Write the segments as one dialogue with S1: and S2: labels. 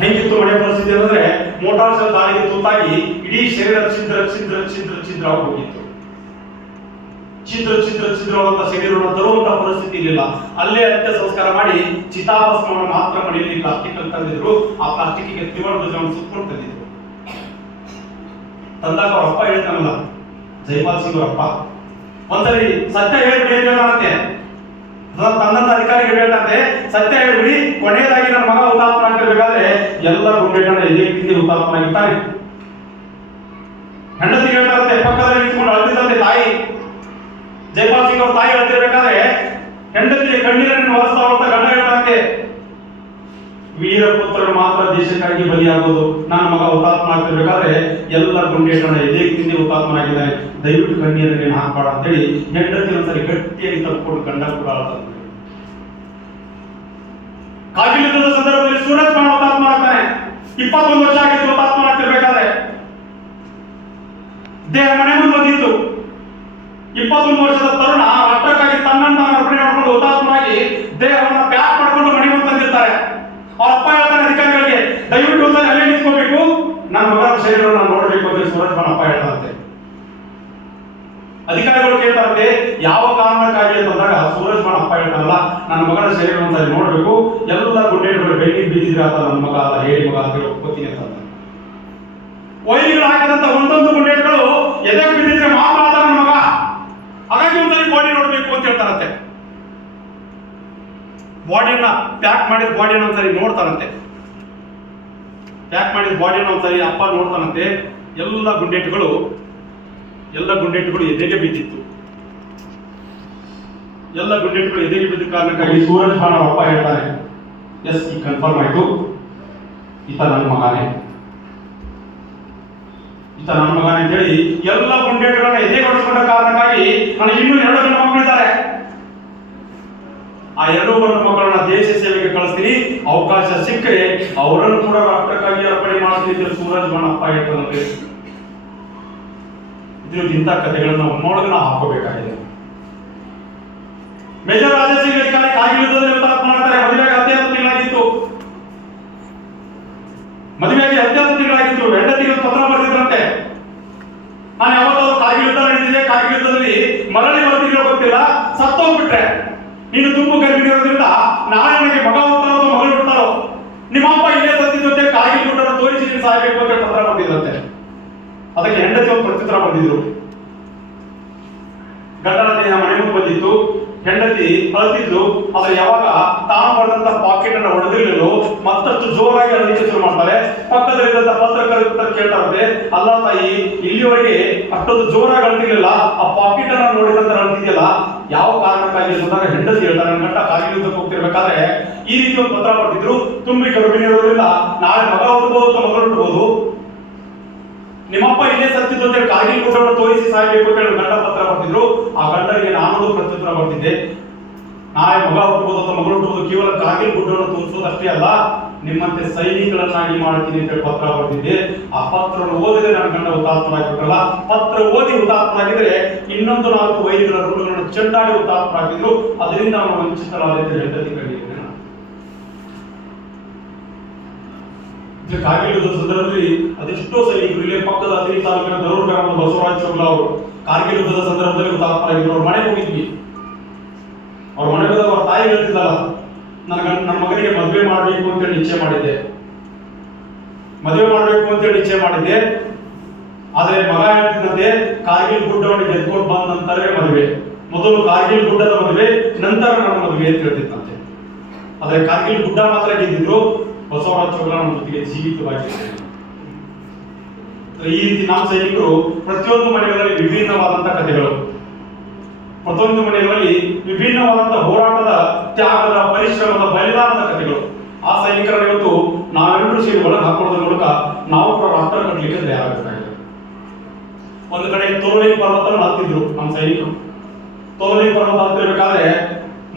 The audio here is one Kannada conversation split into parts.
S1: ಹೆಂಗಿತ್ತು ಮನೆ ಪರಿಸ್ಥಿತಿ ಅಂದ್ರೆ ಮೋಟಾರ್ ಸೆಲ್ ದಾಳಿಗೆ ತುತ್ತಾಗಿ ಇಡೀ ಶರೀರ ಛಿದ್ರ ಛಿದ್ರ ಛಿದ್ರ ಛಿದ್ರ ಹೋಗಿತ್ತು ಚಿತ್ರ ಛಿದ್ರ ಛಿದ್ರವಾದಂತ ಶರೀರವನ್ನು ತರುವಂತ ಪರಿಸ್ಥಿತಿ ಇರಲಿಲ್ಲ. ಅಲ್ಲೇ ಅಂತ್ಯ ಸಂಸ್ಕಾರ ಮಾಡಿ ಚಿತಾಭಸ್ಮವನ್ನು ಮಾತ್ರ ಮನೆಯಲ್ಲಿ ಪ್ಲಾಸ್ಟಿಕ್ ಅಂತ ತಂದಿದ್ರು ಆ ಪ್ಲಾಸ್ಟಿಕ್ಗೆ ತ್ರಿವರ್ಣ ಧ್ವಜವನ್ನು ಸುತ್ತಕೊಂಡು ತಂದಿದ್ರು ತಂದಾಗ ಅವ್ರ ಅಪ್ಪ ಹೇಳ್ತಾನಲ್ಲ, ಜೈಪಾಲ್ ಸಿಂಗ್ ಅಪ್ಪ, ಒಂದ್ಸರಿ ಸತ್ಯ ಹೇಳ್ಬಿಡಿ ಅಂತ ಹೇಳ್ತಾನಂತೆ ತಂದಂತ ಅಧಿಕಾರಿಗೆ ಹೇಳ್ತಂತೆ ಸತ್ಯ ಹೇಳ್ಬಿಡಿ, ಕೊನೆಯದಾಗಿ ನನ್ನ ಮಗ ಎಲ್ಲ ಗುಂಡೆಗಳನ್ನ ಎದೆ ತಿಂದು ಹುತಾತ್ಮ ಆಗಿರ್ತಾನೆ ಹೆಂಡತಿ ಹೇಳ್ತಾರಂತೆ, ಪಕ್ಕದಲ್ಲಿ ನಿಂತ್ಕೊಂಡು ಅಳ್ತಿದ್ದಂತೆ ತಾಯಿ. ಜೈಪಾಲ್ ಸಿಂಗ್ ಅವ್ರ ತಾಯಿ ಅಳ್ತಿರ್ಬೇಕಾದ್ರೆ ಹೆಂಡತಿಯ ಕಣ್ಣೀರನ್ನು ಹೊರಸ್ತಾ ಹೊರತ ಗಂಡ ಹೇಳ್ತಾರಂತೆ. ವೀರಪುತ್ರರು ಮಾತ್ರ ದೇಶಕ್ಕಾಗಿ ಬಲಿಯಾಗೋದು, ನನ್ನ ಮಗ ಹುತಾತ್ಮ ಆಗ್ತಿರ್ಬೇಕಾದ್ರೆ ಎಲ್ಲ ಗುಂಡೇಶನ ಎದೆ ತಿಂದು ಹುತಾತ್ಮನಾಗಿದ್ದಾನೆ ದಯವಿಟ್ಟು ಕಣ್ಣೀರನ್ನು ಹಾಕ್ಬೇಡ ಅಂತೇಳಿ ಹೆಂಡತಿ ಒಂದ್ಸರಿ ಗಟ್ಟಿಯಾಗಿ ತಪ್ಪಿಕೊಂಡು ಗಂಡ ಕೂಡ ಅಳ್ತಾನೆ ಕಾರ್ಗಿಲ್ ಸಂದರ್ಭದಲ್ಲಿ ಸೂರಜ್ ಆಗ್ತಾನೆ ಇಪ್ಪತ್ತೊಂದು ವರ್ಷ ಆಗಿತ್ತು ಹುತಾತ್ಮ ಆಗ್ತಿರ್ಬೇಕಾದ್ರೆ ದೇಹ ಮನೆ ಮುಂದೆ ಬಂದಿತ್ತು. ಇಪ್ಪತ್ತೊಂದು ವರ್ಷದ ತರುಣ ರಕ್ತಕ್ಕಾಗಿ ತನ್ನನ್ನು ತಾನು ಅರ್ಪಣೆ ಮಾಡಿಕೊಂಡು ಹುತಾತ್ಮರಾಗಿ ದೇಹವನ್ನು ಪ್ಯಾಕ್ ಮಾಡ್ಕೊಂಡು ಮನೆ ಮುಂದೆ ತಂದಿರ್ತಾರೆ. ಅವ್ರ ಅಪ್ಪ ಹೇಳ್ತಾನೆ ಅಧಿಕಾರಿಗಳಿಗೆ, ದಯವಿಟ್ಟು ಅಲ್ಲೇ ನಿಂತ್ಕೋಬೇಕು. ನನ್ನ ಮಗನ ಶರೀರವನ್ನು ನಾನು ನೋಡಬೇಕು ಅಂತ ಸೂರಜ್ ಅಪ್ಪ ಹೇಳ್ತಾರಂತೆ. ಅಧಿಕಾರಿಗಳು ಕೇಳ್ತಾರಂತೆ, ಯಾವ ಕಾರಣಕ್ಕಾಗಿ ಅಂತಂದಾಗ ಸೂರಜ್ ಮಾಡ ಅಪ್ಪ ಹೇಳ್ತಾರಲ್ಲ ನನ್ನ ಮಗನ ಶರೀರ ಅಂತ ನೋಡಬೇಕು ಎಲ್ಲ ಗುಂಡೇಟುಗಳು ಬೆಳ್ಳಿ ಬಿದ್ದಿದ್ರೆ ಅಂತ ನನ್ನ ಮಗ, ಅಂತ ಹೇಳಿ ಮಗ ಅಂತ ಒಪ್ಕೋತೀನಿ ಅಂತ ವೈದ್ಯರು ಹಾಕಿದಂತ ಒಂದೊಂದು ಗುಂಡೇಟ್ಗಳು ಎದೆ ಬಿದ್ದಿದ್ರೆ ಮಾತ್ರ ಆತ ನನ್ನ ಮಗ. ಹಾಗಾಗಿ ಒಂದ್ಸರಿ ಬಾಡಿ ನೋಡಬೇಕು ಅಂತ ಹೇಳ್ತಾರಂತೆ. ಬಾಡಿಯನ್ನ ಪ್ಯಾಕ್ ಮಾಡಿದ ಬಾಡಿಯನ್ನ ಒಂದ್ಸರಿ ನೋಡ್ತಾರಂತೆ. ಪ್ಯಾಕ್ ಮಾಡಿದ ಬಾಡಿಯನ್ನ ಒಂದ್ಸರಿ ಅಪ್ಪ ನೋಡ್ತಾನಂತೆ. ಎಲ್ಲ ಗುಂಡೇಟುಗಳು ಎಲ್ಲ ಗುಂಡೇಟುಗಳು ಎದೆಗೆ ಬಿದ್ದಿತ್ತು. ಎಲ್ಲ ಗುಂಡೇಟುಗಳು ಎದೆಗೆ ಬಿದ್ದ ಕಾರಣಕ್ಕಾಗಿ ಸೂರಜ್ ಖಾನ್ ಅವರಪ್ಪ ಹೇಳ್ತಾರೆ ಎಸ್ ಈ ಕನ್ಫರ್ಮ್ ಆಯ್ತು. ಈತ ನನ್ನ ಮಗನೇ. ಈತ ನನ್ನ ಮಗನೇ ಅಂತ ಹೇಳಿ ಎಲ್ಲ ಗುಂಡೇಟುಗಳನ್ನ ಎದೆಗೊಳಿಸಿಕೊಂಡ ಕಾರಣಕ್ಕಾಗಿ ನನಗೆ ಇನ್ನೂ ಎರಡು ಗಂಡು ಮಕ್ಕಳಿದ್ದಾರೆ ಆ ಎರಡು ಗಂಡು ಮಕ್ಕಳನ್ನ ದೇಶ ಸೇವೆಗೆ ಕಳಿಸ್ತೀನಿ. ಅವಕಾಶ ಸಿಕ್ಕರೆ ಅವರನ್ನು ಕೂಡ ರಾಷ್ಟ್ರಕ್ಕಾಗಿ ಅರ್ಪಣೆ ಮಾಡ್ತೀನಿ ಸೂರಜ್ ಖಾನ್ ಹೇಳ್ತಾರೆ. ಇದು ಇಂಥ ಕಥೆಗಳನ್ನು ಒಮ್ಮೊಳಗೆ ನಾವು ಹಾಕೋಬೇಕಾಗಿದೆ. ಮೇಜರ್ ಯುದ್ಧದಲ್ಲಿ ಹುತಾತ್ಮ ಮಾಡ್ತಾರೆ? ಮದುವೆಗೆ ಹದಿನೈದು ತಿಂಗಳಾಗಿತ್ತು. ಮದುವೆಗೆ ಹದಿನೈದು ತಿಂಗಳಾಗಿತ್ತು. ಹೆಂಡತಿಗೆ ಪತ್ರ ಬರೆದಿದ್ರಂತೆ. ನಾನು ಯಾವತ್ತಾದ್ರೂ ಕಾರ್ಗಿಲ್ ಯುದ್ಧ ನಡೆದಿದೆ. ಕಾರ್ಗಿಲ್ ಯುದ್ಧದಲ್ಲಿ ಮರಳಿ ಬರ್ತಿರೋ ಗೊತ್ತಿಲ್ಲ. ಸತ್ತೋಗ್ಬಿಟ್ರೆ. ನೀನು ತುಂಬು ಗರ್ಭಿಣಿರೋದ್ರಿಂದ ನಾಳೆ ನನಗೆ ಮಗ ಹೋಗ್ತಾರೋ ಮಗಳು ಬಿಡ್ತಾರೋ ನಿಮ್ಮಪ್ಪ ಇಲ್ಲೇ ಸತ್ತಿದ್ದಂತೆ ಕಾಗಿಲ್ ಗುಡ್ಡನ್ನು ತೋರಿಸಿ ನೀನು ಸಾಯ್ಬೇಕು ಅಂತ ಪತ್ರ ಬರ್ತಿದ್ರಂತೆ ಅದಕ್ಕೆ ಹೆಂಡತಿ ಒಂದು ಪ್ರತ್ಯುತ್ತರ ಬಂದಿದ್ರು ಗಂಡನ ಮನೆ ಮುಂದೆ ಬಂದಿತ್ತು. ಹೆಂಡತಿ ಅಳ್ತಿದ್ಲು. ಆದ್ರೆ ಯಾವಾಗ ತಾನು ಬರೆದಂತ ಪಾಕೆಟ್ ಅನ್ನ ಹೊಡೆದಿರ್ಲಿಲ್ಲ, ಮತ್ತಷ್ಟು ಜೋರಾಗಿ ಅಳಲಿಕ್ಕೆ ಶುರು ಮಾಡ್ತಾರೆ ಪಕ್ಕದಲ್ಲಿದ್ದಂತ ಪತ್ರಕರ್ತರ ಕೇಳ್ತಾರಂತೆ, ಅಲ್ಲ ತಾಯಿ, ಇಲ್ಲಿವರೆಗೆ ಅಷ್ಟೊಂದು ಜೋರಾಗಿ ಅಳ್ತಿರ್ಲಿಲ್ಲ. ಆ ಪಾಕೆಟ್ ಅನ್ನ ನೋಡಿದಂತ ಅಳ್ತಿದ್ಯಲ್ಲ? ಯಾವ ಕಾರಣಕ್ಕಾಗಿ ಸುಧಾರ ಹೆಂಡತಿ ಹೇಳ್ತಾರೆ ನನ್ನ ಗಂಟ ಯುದ್ಧಕ್ಕೆ ಹೋಗ್ತಿರ್ಬೇಕಾದ್ರೆ ಈ ರೀತಿ ಒಂದು ಪತ್ರ ಬರ್ತಿದ್ರು ತುಂಬಿ ಗರ್ಭಿಣಿ ಇರೋದ್ರಿಂದ ನಾಳೆ ಮಗ ಹುಡ್ಬೋದು ಮಗಳು ಹುಡ್ಬೋದು ನಿಮ್ಮಪ್ಪ ಇಲ್ಲೇ ಸತ್ತಿದ್ದು ಅಂತ ಕಾಗಿ ತೋರಿಸಿ ಸಾಯ್ಬೇಕು ಅಂತ ಹೇಳಿ ಗಂಡ ಪತ್ರ ಬರ್ತಿದ್ರು. ಆ ಗಂಡನಿಗೆ ನಾನೊಂದು ಪ್ರತ್ಯುತ್ತರ ಬರ್ತಿದ್ದೆ ನಾಳೆ ಮಗ ಹುಟ್ಟುವುದು ಅಥವಾ ಮಗಳು ಹುಟ್ಟುವುದು ಕೇವಲ ಕಾರ್ಗಿಲ್ ಗುಡ್ಡವನ್ನು ತೋರಿಸೋದು ಅಷ್ಟೇ ಅಲ್ಲ, ನಿಮ್ಮಂತೆ ಸೈನಿಕರನ್ನಾಗಿ ಮಾಡ್ತೀನಿ ಅಂತ ಹೇಳಿ ಪತ್ರ ಬರ್ತಿದ್ದೆ. ಆ ಪತ್ರವನ್ನು ಓದಿದ್ರೆ ನನ್ನ ಗಂಡ ಹುತಾತ್ಮರಾಗಿಬಿಟ್ರಲ್ಲ, ಪತ್ರ ಓದಿ ಹುತಾತ್ಮರಾಗಿದ್ರೆ ಇನ್ನೊಂದು ನಾಲ್ಕು ವೈದ್ಯರ ಋಣಗಳನ್ನು ಚೆಂಡಾಡಿ ಹುತಾತ್ಮರಾಗಿದ್ರು. ಅದರಿಂದ ಅವನು ವಂಚಿತರಾದ ಹೆಂಡತಿ ಕಡೆಯಿದ್ದೇನೆ ಇದು ಕಾರ್ಗಿಲ್ ಸಂದರ್ಭದಲ್ಲಿ ಅದೆಷ್ಟೋ ಸೈನಿಕರು ಇಲ್ಲೇ ಪಕ್ಕದ ಅತಿರಿ ತಾಲೂಕಿನ ದರೂರ್ ಗ್ರಾಮದ ಬಸವರಾಜ ಚೌಲ ಅವರು ಕಾರ್ಗಿಲ್ ಯುದ್ಧದ ಸಂದರ್ಭದಲ್ಲಿ ಹುತಾತ್ಮರಾಗಿದ್ರು ಅವ್ರ ಮನೆಗೆ ಹೋಗಿದ್ವಿ. ಅವ್ರ ಮನೆ ಅವ್ರ ತಾಯಿ ಹೇಳ್ತಿದ್ದಲ್ಲ ನನ್ನ ನನ್ನ ಮಗನಿಗೆ ಮದುವೆ ಮಾಡಬೇಕು ಅಂತೇಳಿ ನಿಶ್ಚಯ ಮಾಡಿದ್ದೆ. ಮದುವೆ ಮಾಡಬೇಕು ಅಂತೇಳಿ ನಿಶ್ಚಯ ಮಾಡಿದ್ದೆ. ಆದರೆ ಮಗ ಹೇಳ್ತಿದ್ದಂತೆ ಕಾರ್ಗಿಲ್ ಗುಡ್ಡವನ್ನು ಗೆದ್ಕೊಂಡು ಬಂದ ನಂತರವೇ ಮದುವೆ. ಮೊದಲು ಕಾರ್ಗಿಲ್ ಗುಡ್ಡದ ಮದುವೆ, ನಂತರ ನನ್ನ ಮದುವೆ ಅಂತ ಹೇಳ್ತಿದ್ದಂತೆ. ಆದರೆ ಕಾರ್ಗಿಲ್ ಗುಡ್ಡ ಮಾತ್ರ ಗೆದ್ದಿದ್ರು. ಬಸವರಾಜ ಚೌಗ್ಲಾ ಜೊತೆಗೆ ಈ ರೀತಿ ನಮ್ಮ ಸೈನಿಕರು ಪ್ರತಿಯೊಂದು ಮನೆಗಳಲ್ಲಿ ವಿಭಿನ್ನವಾದಂತಹ ಕಥೆಗಳು. ಪ್ರತಿಯೊಂದು ಮನೆಗಳಲ್ಲಿ ವಿಭಿನ್ನವಾದಂತಹ ಹೋರಾಟದ ತ್ಯಾಗದ, ಪರಿಶ್ರಮದ, ಬಲಿದಾನದ ಕಥೆಗಳು. ಆ ಸೈನಿಕರನ್ನು ಇವತ್ತು ನಾವೆಲ್ಲರೂ ಸೇರಿ ಒಳಗೆ ಹಾಕೊಳ್ಳೋದ್ರ ಮೂಲಕ ನಾವು ಕೂಡ ರಾಷ್ಟ್ರ ಕಟ್ಟಲಿಕ್ಕೆ ತಯಾರಾಗಬೇಕಾಗಿದೆ ಒಂದು ಕಡೆ ತೋರಳಿ ಪರ್ವತವನ್ನು ಹತ್ತಿದ್ರು ನಮ್ಮ ಸೈನಿಕರು. ತೋರಳಿ ಪರ್ವತ ಹತ್ತಿರ್ಬೇಕಾದ್ರೆ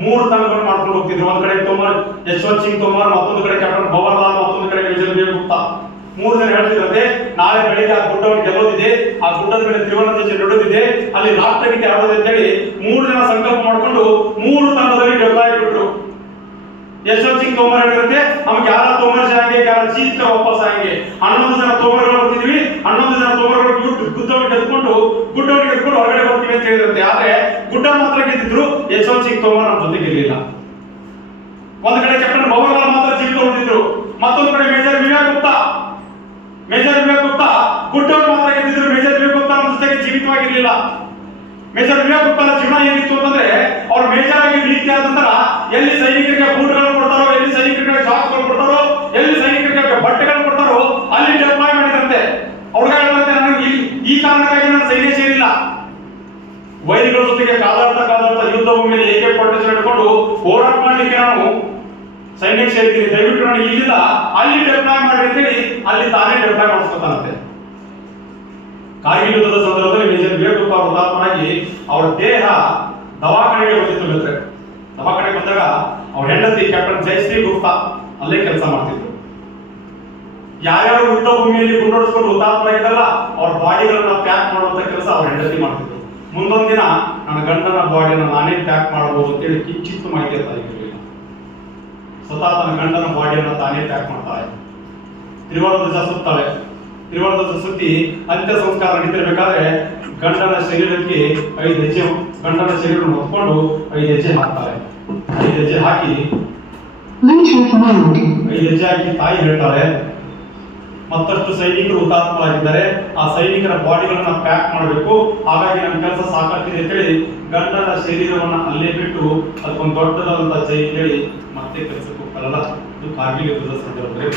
S1: ಮೂರು ತಂಡಗಳು ಮಾಡ್ಕೊಂಡು ಹೋಗ್ತಿದ್ರು. ಒಂದ್ ಕಡೆ ತೋಮರ್ ಯಶವಂತ್ ಸಿಂಗ್ ತೋಮರ್ ಮತ್ತೊಂದು ಕಡೆ ಕ್ಯಾಪ್ಟನ್ ಭವರ್ಲಾಲ್ ಮತ್ತೊಂದು ಕಡೆ ವಿಜಯ್ ಗುಪ್ತಾ. ಮೂರು ಜನ ಹೇಳ್ತಿದ್ರಂತೆ ನಾಳೆ ಬೆಳಿಗ್ಗೆ ಆ ಗುಡ್ಡವನ್ನು ಗೆಲ್ಲೋದಿದೆ, ಆ ಗುಡ್ಡದ ಮೇಲೆ ತ್ರಿವರ್ಣ ನೆಡೋದಿದೆ, ಅಲ್ಲಿ ರಾಷ್ಟ್ರಗೀತೆ ಆಡೋದು ಅಂತೇಳಿ ಮೂರು ಜನ ಸಂಕಲ್ಪ ಮಾಡ್ಕೊಂಡು ಮೂರು ತಂಡದಲ್ಲಿ ಡೆಪ್ಲಾಯ್ ಬಿಟ್ರು ಯಶವಂತ್ सिंह ತೋಮರ್ ಹೇಳಿದಂತೆ ಯಾರ ತೋಮರ್ ಜಾಂಗೆ ಯಾರ ಜೀತ ವಾಪಸ್ ಆಗಿ? ಹನ್ನೊಂದು ಜನ ತೋಮರ್ಗಳು ಬರ್ತಿದ್ವಿ. ಹನ್ನೊಂದು ಜನ ತೋಮರ್ಗಳು ಗುಡ್ ಗುಡ್ಡವನ್ನು ಎತ್ಕೊಂಡು ಗುಡ್ಡವನ್ನು ಎತ್ಕೊಂಡು ಹೊರಗಡೆ ಬರ್ತೀವಿ ಅಂತ ಹೇಳಿದಂತೆ. ಆದ್ರೆ ಗುಡ್ಡ ಮಾತ್ರ ಗೆದ್ದಿದ್ರು ಯಶವಂತ್ ಸಿಂಗ್ ತೋಮರ್ ನಮ್ಮ ಜೊತೆಗೆ ಇರಲಿಲ್ಲ ಒಂದು ಕಡೆ ಕ್ಯಾಪ್ಟನ್ ಭವರ್ಲಾಲ್ ಮಾತ್ರ ಜೀವಿತ ಉಳಿದಿದ್ರು ಮತ್ತೊಂದು ಕಡೆ ಮೇಜರ್ ವಿವೇಕ್ ಗುಪ್ತಾ. ಮೇಜರ್ ವಿವೇಕ್ ಗುಪ್ತಾ ಗುಡ್ಡವನ್ನು ಮಾತ್ರ ಗೆದ್ದಿದ್ರು. ಮೇಜರ್ ವಿವೇಕ್ ಗುಪ್ತಾ ನಮ್ಮ ಜೊತೆಗೆ ಜೀವಿತವಾಗಿರ್ಲಿಲ್ಲ ಮೇಜರ್ ವಿವೇಕ್ ಗುಪ್ತಾರ ಜೀವನ ಹೇಗಿತ್ತು ಅಂತಂದ್ರೆ, ಅವ್ರು ಮೇಜರ್ ಆಗಿ ನೀತಿ ಆದ ನಂತರ ಎಲ್ಲಿ ಸೈನಿಕರಿಗೆ ಬೂಟ್ಗಳು ಕೊಡ್ತಾರೋ, ಎಲ್ಲಿ ಸೈನಿಕರಿಗೆ ಶಾಪ್ಗಳು ಕೊಡ್ತಾರೋ, ಎಲ್ಲಿ ಸೈನಿಕರಿಗೆ ಬಟ್ಟೆಗಳು ಕೊಡ್ತಾರೋ, ಅಲ್ಲಿ ಡೆಪ್ಲಾಯ್ ಮಾಡಿದಂತೆ. ಅವ್ರಿಗೆ ಹೇಳ್ತಾರೆ ನನಗೆ ಈ ಈ ಕಾರಣಕ್ಕಾಗಿ ನಾನು ಸೈನ್ಯ ಸೇರಿಲ್ಲ. ವೈರಿಗಳ ಜೊತೆಗೆ ಕಾದಾಡ್ತಾ ಕಾದಾಡ್ತಾ ಯುದ್ಧ ಭೂಮಿಯಲ್ಲಿ ಏಕೆ ಪೊಟ್ಟೆಸ್ ಹಿಡ್ಕೊಂಡು ಹೋರಾಟ ಮಾಡಲಿಕ್ಕೆ ನಾನು ಸೈನ್ಯಕ್ಕೆ ಸೇರಿದ್ದೀನಿ. ದಯವಿಟ್ಟು ನನಗೆ ಇಲ್ಲಿಲ್ಲ. ಅಲ್ಲಿ ಡೆಪ್ಲಾಯ್ ಮಾಡಿ ಅಂತೇಳಿ, ಅಲ್ಲಿ ತಾನೇ ಡೆಪ್ಲಾಯ್ ಮಾಡಿಸ್ಕೊತಾನಂತೆ. ಕಾರ್ಗಿಲ್ ಸಂದರ್ಭದಲ್ಲಿ ಮೇಜರ್ ವಿವೇಕಪ್ಪ ಹುತಾತ್ಮರಾಗಿ ಅವರ ದೇಹ ದವಾಖಾನೆಗೆ ಬಂದಿತ್ತು ಮಿತ್ರ ದವಾಖಾನೆಗೆ ಬಂದಾಗ ಅವ್ರ ಹೆಂಡತಿ ಕ್ಯಾಪ್ಟನ್ ಜಯಶ್ರೀ ಗುಪ್ತಾ ಅಲ್ಲೇ ಕೆಲಸ ಮಾಡ್ತಿದ್ರು. ಯಾರ್ಯಾರು ಯುದ್ಧ ಭೂಮಿಯಲ್ಲಿ ಗುಂಡೊಡಿಸ್ಕೊಂಡು ಹುತಾತ್ಮರಾಗಿದ್ದಲ್ಲ ಅವ್ರ ಬಾಡಿಗಳನ್ನ ಪ್ಯಾಕ್ ಮಾಡುವಂತ ಕೆಲಸ ಅವ್ರ ಹೆಂಡತಿ ಮಾಡ್ತಿದ್ರು. ಮುಂದೊಂದು ದಿನ ನನ್ನ ಗಂಡನ ಬಾಡಿನ ನಾನೇ ಪ್ಯಾಕ್ ಮಾಡಬಹುದು ಅಂತೇಳಿ ಕಿಂಚಿತ್ತು ಮಾಹಿತಿ ಅಂತ ಇರಲಿಲ್ಲ ಸ್ವತಃ ತನ್ನ ಗಂಡನ ಬಾಡಿಯನ್ನ ತಾನೇ ಪ್ಯಾಕ್ ಮಾಡ್ತಾಳೆ ತ್ರಿವರ್ಣ ಧ್ವಜ ಸುತ್ತಾಳೆ ತ್ರಿವರ್ಣ ಧ್ವಜ ಸುತ್ತಿ ಅಂತ್ಯ ಸಂಸ್ಕಾರ ನಡೀತಿರ್ಬೇಕಾದ್ರೆ ಗಂಡನ ಶರೀರಕ್ಕೆ ಐದು ಹೆಜ್ಜೆ ಗಂಡನ ಶರೀರ ಹೊತ್ಕೊಂಡು ಐದು ಹೆಜ್ಜೆ ಹಾಕ್ತಾರೆ. ಐದು ಹೆಜ್ಜೆ ಹಾಕಿ. ಐದು ಹೆಜ್ಜೆ ಹಾಕಿ ತಾಯಿ ಹೇಳ್ತಾರೆ ಮತ್ತಷ್ಟು ಸೈನಿಕರು ಹುತಾತ್ಮರಾಗಿದ್ದಾರೆ ಆ ಸೈನಿಕರ ಬಾಡಿಗಳನ್ನ ಪ್ಯಾಕ್ ಮಾಡಬೇಕು. ಹಾಗಾಗಿ ನನ್ನ ಕೆಲಸ ಸಾಕತ್ತಿದೆ ಅಂತ ಹೇಳಿ ಗಂಡನ ಶರೀರವನ್ನ ಅಲ್ಲೇ ಬಿಟ್ಟು ಅದಕ್ಕೊಂದು ದೊಡ್ಡದಾದಂತ ಜೈ ಹೇಳಿ ಮತ್ತೆ ಕೆಲಸಕ್ಕೆ ಹೋಗ್ತಾರಲ್ಲ? ಇದು ಕಾರ್ಗಿಲ್ ಯುದ್ಧದ ಸಂದರ್ಭದಲ್ಲಿ.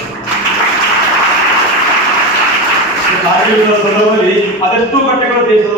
S1: ಯುದ್ಧದ ಸಂದರ್ಭದಲ್ಲಿ ಅದೆಷ್ಟೋ ಘಟ್ಟಗಳು ದೇಶದ